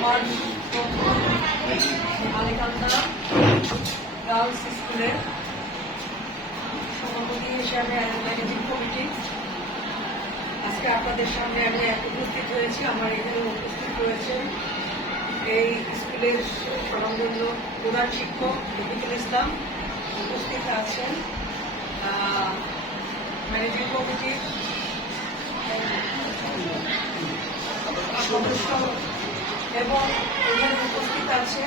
আমার গার্লস স্কুলের সভাপতি হিসাবে ম্যানেজিং কমিটি আজকে আপনাদের সামনে আমি উপস্থিত হয়েছি আমার এখানে উপস্থিত রয়েছেন এই স্কুলের স্বনামধন্য প্রধান শিক্ষক রফিকুল ইসলাম উপস্থিত আছেন ম্যানেজিং কমিটির এবং এখানে উপস্থিত আছে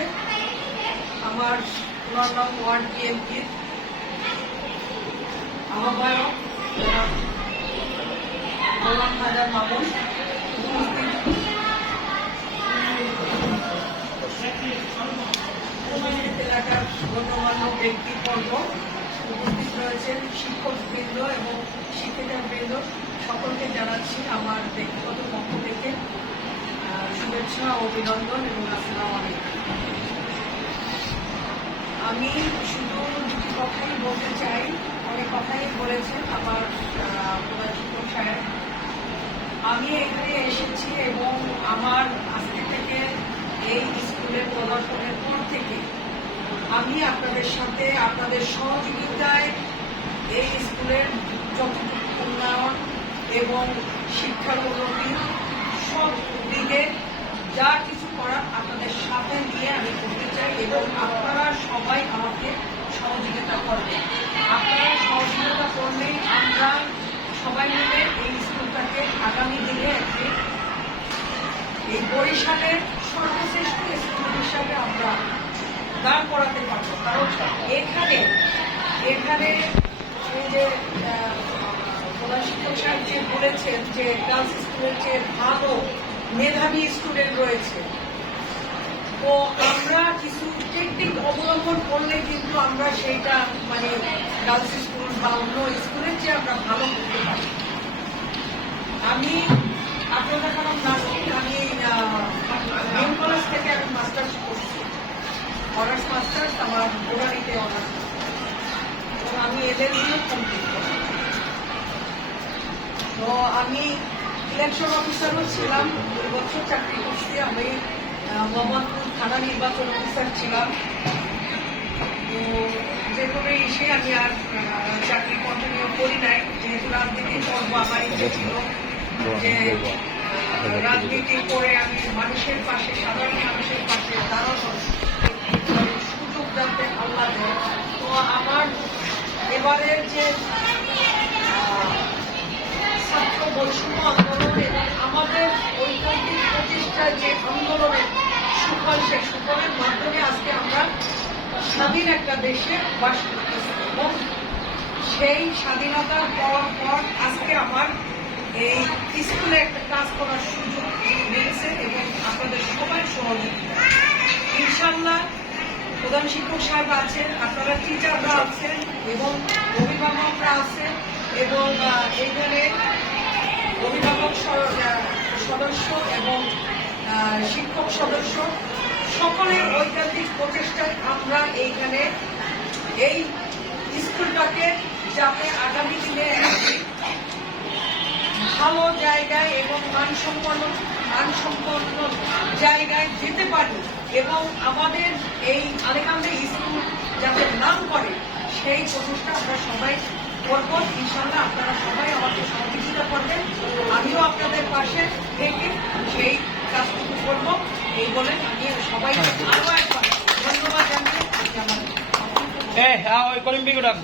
আমার নাম ওয়ার্ড বিএনপির আহ্বায়ক গোলাম হায়দার মামুন। উপস্থিত। এলাকার গণ্যমান্য ব্যক্তিবর্গ উপস্থিত রয়েছেন শিক্ষকবৃন্দ এবং শিক্ষিকা শিক্ষিকাবৃন্দ। সকলকে জানাচ্ছি আমার ব্যক্তিগত পক্ষ থেকে শুভেচ্ছা অভিনন্দন এবং আসসালাম আলাইকুম। আমি শুধু দুটি কথাই বলতে চাই। অনেক কথাই বলেছেন আমার সাহেব। আমি এখানে এসেছি এবং আমার আজকে থেকে এই স্কুলের প্রদর্শনের পর থেকে আমি আপনাদের সাথে আপনাদের সহযোগিতায় এই স্কুলের যতটুকু উন্নয়ন এবং শিক্ষার উন্নতি সব দিকে যা কিছু করার আপনাদের সাথে নিয়ে আমি করতে চাই এবং আপনারা সবাই আমাকে সহযোগিতা করবেন। আপনারা সহযোগিতা করলেই আমরা সবাই মিলে এই স্কুলটাকে আগামী দিনে একটি এই বরিশালের সর্বশ্রেষ্ঠ স্কুল হিসাবে আমরা দাঁড় করাতে পারব। কারণ এখানে এখানে এই যে প্রধান শিক্ষক সাহেব যে বলেছেন যে গার্লস স্কুলের যে ভালো মেধাবী স্টুডেন্ট রয়েছে। তো আমরা কিছু টেকনিক অবলম্বন করলে কিন্তু আমরা সেইটা মানে গার্লস স্কুল বা অন্য স্কুলের চেয়ে আমরা ভালো করতে পারি। আমি আপনাদের নাম নাসরিন আমি নিউ কলেজ থেকে আমি মাস্টার্স করছি। অনার্স মাস্টার্স আমার বোটানিতে অনার্স এবং আমি এদের কমপ্লিট করি। তো আমি ইলেকশন অফিসারও ছিলাম, দুই বছর চাকরি করছি আমি। মোহাম্মদপুর থানা নির্বাচন অফিসার ছিলাম। তো যে কোনো ইসে আমি আর চাকরি কন্টিনিউ করি নাই, যেহেতু রাজনীতি করব আমার ইচ্ছে ছিল যে রাজনীতি করে আমি মানুষের পাশে, সাধারণ মানুষের পাশে দাঁড়ানোর সুযোগ যাতে আল্লাহ দেয়। তো আমার এবারের যে ছাত্র বৈষম্য সেই সুফলের মাধ্যমে স্বাধীন একটা দেশে বাস সেই স্বাধীনতার পর পর আজকে আমার এই স্কুলে একটা কাজ করার সুযোগ মিলছে এবং আপনাদের সবাই সহযোগিতা ইনশাল্লাহ প্রধান শিক্ষক সাহেব আছেন, আপনারা টিচাররা আছেন এবং অভিভাবকরা আছেন এবং এইখানে অভিভাবক সদস্য এবং শিক্ষক সদস্য সকলের ঐকান্তিক প্রচেষ্টায় আমরা এইখানে এই স্কুলটাকে যাতে আগামী দিনে ভালো জায়গায় এবং মানসম্পন্ন মানসম্পন্ন জায়গায় যেতে পারি এবং আমাদের এই আলেকান্দে স্কুল যাতে নাম করে, সেই প্রচেষ্টা আমরা সবাই করব। ইনশাল্লাহ আপনারা সবাই আমাকে সহযোগিতা করবেন। আমিও আপনাদের পাশে থেকে সেই সবাই আরও